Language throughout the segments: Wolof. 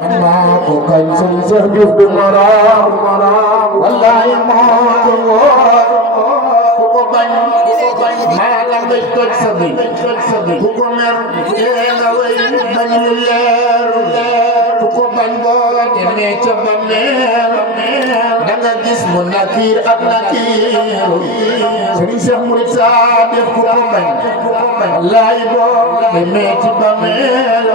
maa ko kañ sëñ Cheikh Diouf du moroom wallaay moo ko wóor ku ko bañ maa la ngay toj sa bi ku ko mer dee nga wéy bañ lu leer ku ko bañ boo demee ca bàmmeel da nga gis mu nakiir ak nakiir sëriñ Cheikh Murid Saadix ku ko bañ wallaay boo demee ci bàmmeel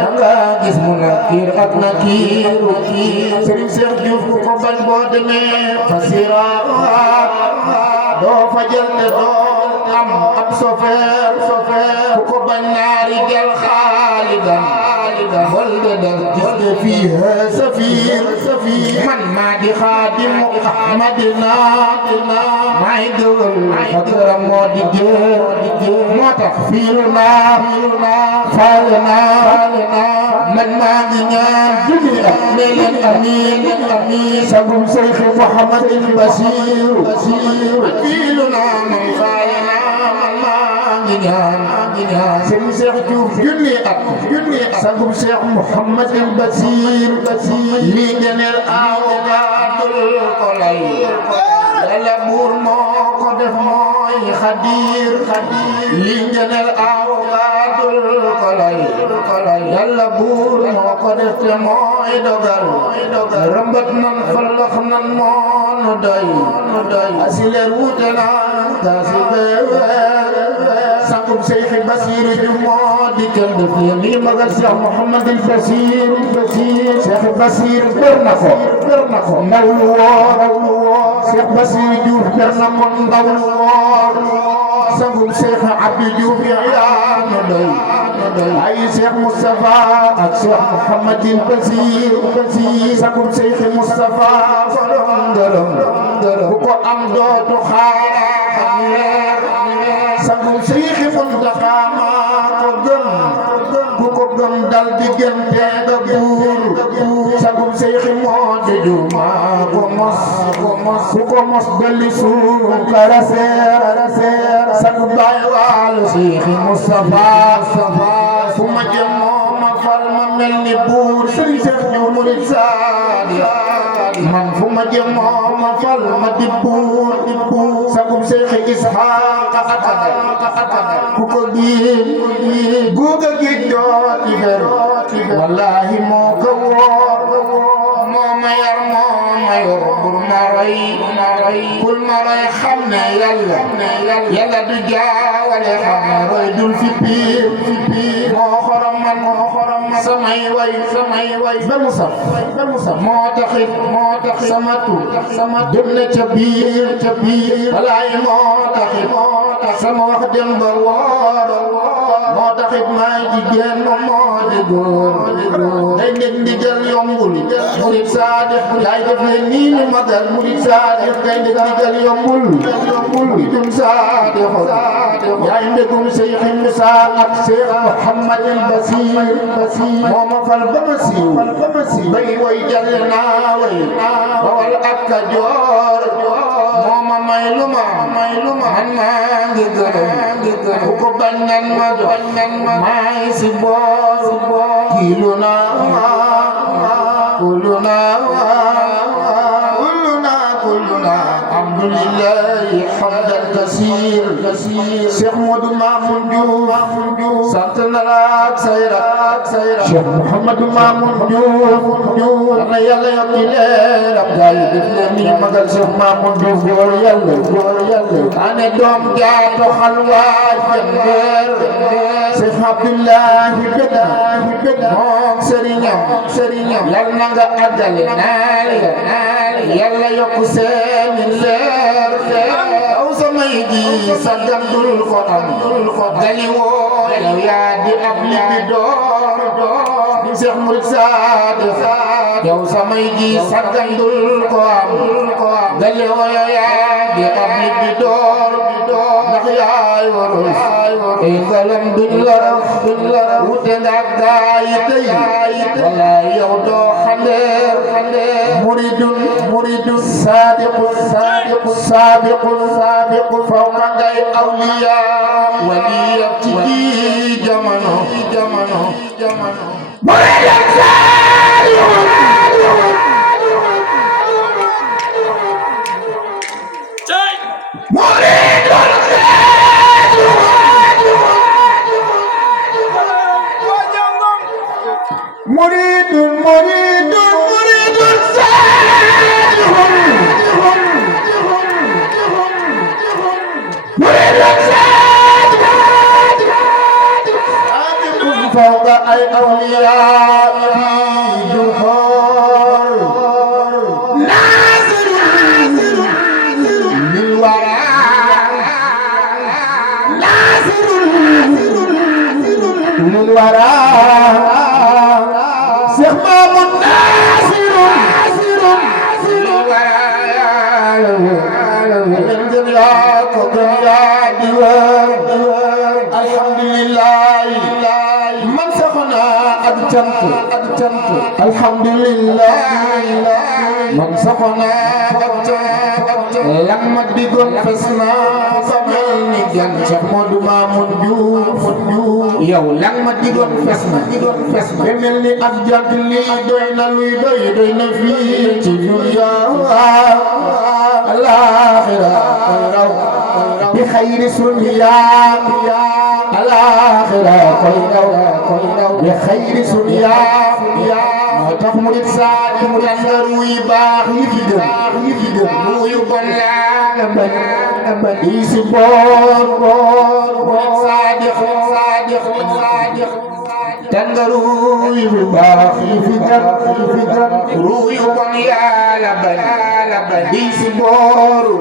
da nga gis mu nakiir ak nakiir sëriñ Cheikh Diouf ku ko bañ boo demee fasira doo fa jël te doo am ab sofeer ku ko bañ naari jël xaalidan walla dal gis nga fii safir man maa di xaadimu Ahmadina maay dëwal fakram moo di jër moo tax fiilu naa faal naa man maa ngi ñaan junni ak ne leen amiin sagum Seex Muhammadin Basiir fiilu naa man faal naa man maa ngi ñaan sëñ Cheikh Diouf junni ak sagum Seex Muhammadin Basiir lii ngeneel aaw gaadul ko lay Yàlla buur moo ko def mooy xadir lii ngeneel aaw gaadul ko lay Yàlla buur moo ko def te mooy dogal rëmbat nan falax nan moo nu doy asileer wuute na taasi beewer sangum Seex Basiiru ju moo dikkal def lii magal Seex Muhammadin Basiir Seex Basiir ber na ko ndaw lu woor Seex Basiiru Juuf ber na ko ndaw lu woor sangum Seex Abdu Juuf yaa nu doy ay Seex Mustafa ak Seex Muhammadin Basiir sangum Seex Mustafa borom ngërëm bu ko am dootu xaar sangum Seex Muntaxa maa ko gëm ku ko gëm dal diggante ga buur sangum Seex moo di ju maa ko mos ku ko mos dolli suukara seer sang baay waal Seex Mustafa fu ma jëm moo ma fal ma mel ni buur Sëriñ Seex Diouf Murid Saadix man fu ma jëm moo ma fal ma di buur sangum Seex Isxaaqa ku ko giin guuga giij dooti fer wallaahi moo ko wóor moo ma yar moo ma yor bur ma roy kul ma roy xam ne yàlla du jaawale xam ne roy dul fi piir moo xorom man samay way ba mu saf moo taxit sama tur dem na ca biir walaay moo taxit sama wax dem ba woor moo taxit maay jigéen moom moo di góor day nekk ndigal yombul Murid Saadix day def ne nii ñu magal Murid Saadix day nekk ndigal yombul Muridum Saadix yaay mbégum Seex Musaa ak Seex Muhammadin Basiir moo ma fal ba ma siiw bay way jàll naa way Bawal ak Kajoor moo ma may lu ma man maa ngi gërëm ku ko bañ nan ma jox maay si boor kiilu naa alhamdulillahi hamdan kasiir Cheikh Modou Mamoun Diouf sant na la ak say rak Cheikh Mouhamadou Mamoun Diouf na yàlla yokki leeram gaay def leen ni magal Cheikh Mamoun Diouf góor yàlla ane doom jaato xalwaaj jëndeer Cheikh Abdoulahi bëgg moom sëriñam yal na nga àggale naal yàlla yokku seeni leer aw samay ji sagam dul ko am gali woo yow yaa di ab libi door di Seex Murid Saadix yow samay ji sagam dul ko am gali woo yow yaa di ab libi door ndax yaay warul ay ngalam duñ la wute nga gaay tey wallaay yow doo xandeer muridun saadiqun fawqa ngay awliya waliya ci jamono مريد مريد مريد صالح مريد صالح فوق أي أولياء دخول ناصر للورى ناصر للورى شيخ مامون ناصر للورى الدنيا كدنيا ديوان الحمد لله من سخنا أدجنت الحمد لله من سخنا أدجنت لما ديغون فسنا فملني جان شيخ مودو مامون جوف yow lan ma digoon fes na ba mel ni ab jant lii doy na luy doy na fii ci dunya alaaxira raw bi xayri sunya alaaxira koy raw bi xayri sunya moo tax murit saa mu tànn ruy baax yi fi dem ruyu bon laa ba di si boor murit saadix tàngaru yu baax yi fi dem ruyu bon yàlla ba di si booru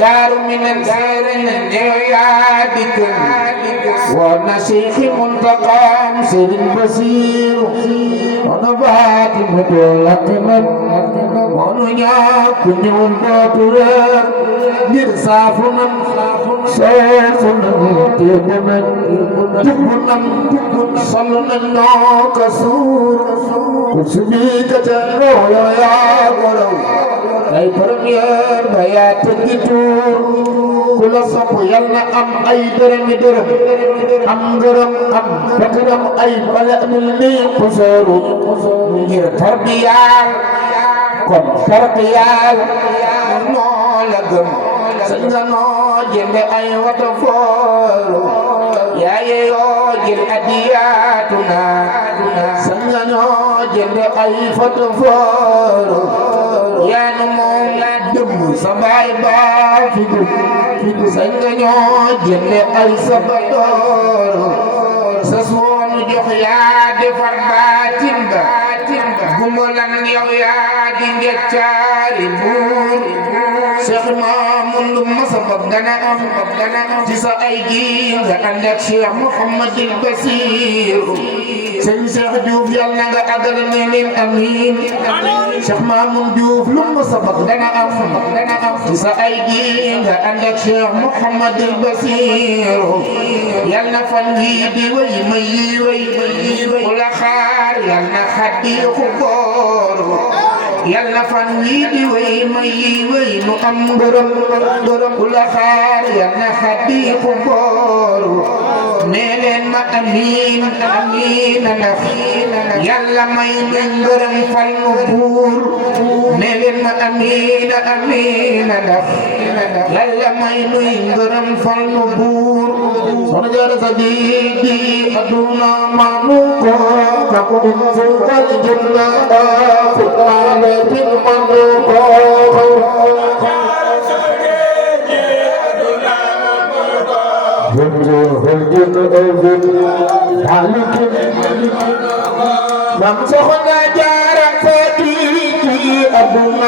daaru minan seeren new yaa dikk war na Seexi Muntaqa Sëriñ Basiiru ona baati mu doolati man monu ñàkk ñëwul dootu reer ngir saafu nan seefu nan téebu nan tubbu nan sol nañ noo ka suur ku subi ka ca looyo yaa gorow ay première ba yaa tëggi tuur ku la sopp yal na am ay dërëmi dërëm am ngërëm am bëgërëm ay bala mil ni posooru ngir tarbiyaal kon tarbiyaal noo la gëm sañ nga noo jënde ay wata fooru yaaye yoo jël adiyaatuna sañ nga noo jënde ay foto fooru yaanu moom dëmm sa baay baa fi dugg sañ nga ñoo jënde ay sabadooro sa soonu jox yaa defar baatin ba gumbalan yow yaa di ngeccaari buur Seex Maamun lu masa bab dana am ci sa ay gi nga ànd ak Cheikh Mouhamadul Basiir sëñ Cheikh Diouf yal na nga àggal ne leen amiin Cheikh Maamun Diouf lu masa bab dana am ci sa ay gi nga ànd ak Cheikh Mouhamadul Basiir yal na fan yi di way may yi way ku la xaar yal na xaddi xuboor yàlla fan wii di wéy may wéy nu am ngërëm ku la xaar yàlla xaddi ku booru nee leen ma amiin ndax yàlla may nu ngërëm fal nu buur nee leen ma amiin ndax yàlla may nu ngërëm fal nu buur soxna Jaara sa di aduna manu ko kako insu wal janna fi manu ko mam soxna Jaara sa di aduna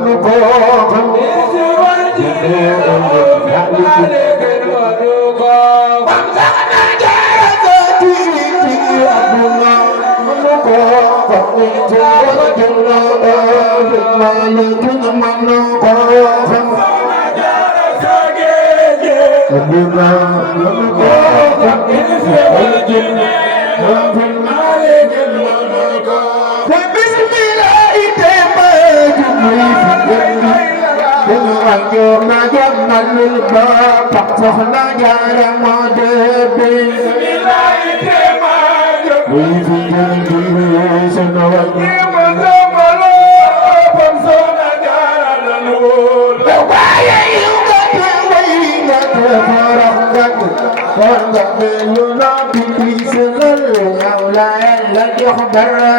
manu ko kako insu wal janna fi manu ko soxna Jaara moo debbi muy fi jëndi sunu wàññi kon nga dellu na bi tiis lal yow la yàlla jox dara